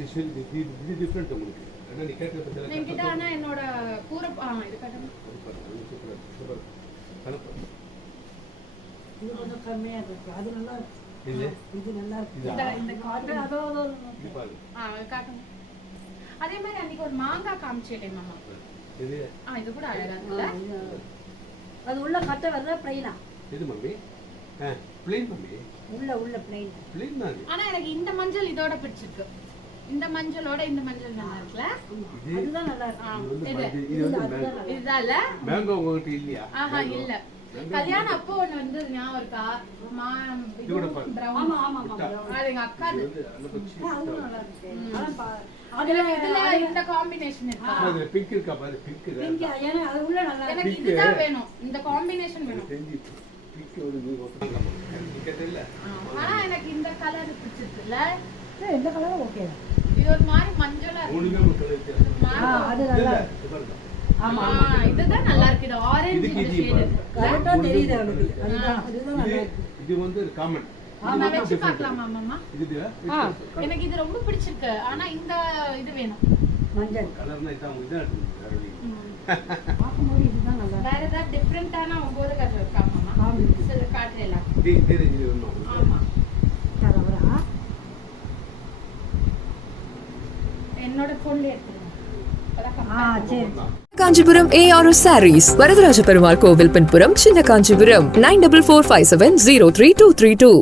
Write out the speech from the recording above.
ஸ்டிஷன் இது டிஃபரெண்ட் உங்களுக்கு. ஆனா நீ கேட்கற பத்தி என்கிட்ட ஆனா என்னோட கூரை இது காட்டுங்க. சூப்பர். கலப்பு. இது கொஞ்சம் கம்மியா இருக்கு. அது நல்லா இது இது நல்லா இருக்கு. இந்த காட்டு அதோ இது பாரு. காட்டுங்க. அதே மாதிரி அன்னைக்கு ஒரு மாங்காய் காமிச்சேன் மாமா. இது இது கூட அழகா இருக்குல்ல. அது உள்ள கட்ட வரல ப்ளைனா. இது மம்மி ப்ளைன் மம்மி. உள்ள ப்ளைன். ப்ளைன் தான். ஆனா எனக்கு இந்த மஞ்சள் இதோட பிடிச்சிருக்கு. இந்த மஞ்சளோட இந்த மஞ்சள் நல்லா இருக்குல. அதுதான் நல்லா இருக்கு. இது வந்து இதுதான்ல மேங்கோ உங்ககிட்ட இல்லையா? இல்ல. கல்யாணம் அப்போ ஒண்ணு வந்து ஞாபகம் இருக்கா? ஆமா ஆமா ஆமா. அது எங்க அக்கா. அது நல்லா இருக்கு. அதுல இந்த காம்பினேஷன் இருக்கா? அதுல பிங்க் இருக்கா பாரு. பிங்க் ஏன்னா அது உள்ள நல்லா இருக்கு. எனக்கு இதுதான் வேணும். இந்த காம்பினேஷன் வேணும். பிங்க் ஒரு நீ ஒட்டலாம். பிங்க் தெரியல. ஆனா எனக்கு இந்த கலர் பிடிச்சிருக்குல. இந்த கலர் ஓகே. இது ஒரு மாதிரி மஞ்சளா இருக்கு. மூணுமே கலர். அது நல்லா இருக்கு. ஆமா இதுதான் நல்லா இருக்கு. இது ஆரஞ்சு ஷேட். கரெக்ட்டா தெரியுது அவளுக்கு. அதுதான் நல்லா இருக்கு. இது வந்து காமன். நான் வெச்சு பார்க்கலாமா மாமா? இது எனக்கு இது ரொம்ப பிடிச்சிருக்கு. ஆனா இந்த இது வேணும். மஞ்சள் கலர்னா இதான் இருக்கு. பாக்கும்போது இதுதான் நல்லா வேற ஏதாவது டிஃபரண்டான 9 கலர் இருக்கா மாமா? சரி காட்டுறேன். இது வேணும். ஆமா. தரவரா என்னோட ஃபோன்ல எடுத்துறேன். சரி. காஞ்சிபுரம் ARS Sarees, வரதராஜ பெருமாள் கோவில் பின்புறம், சின்ன காஞ்சிபுரம் 9445703232.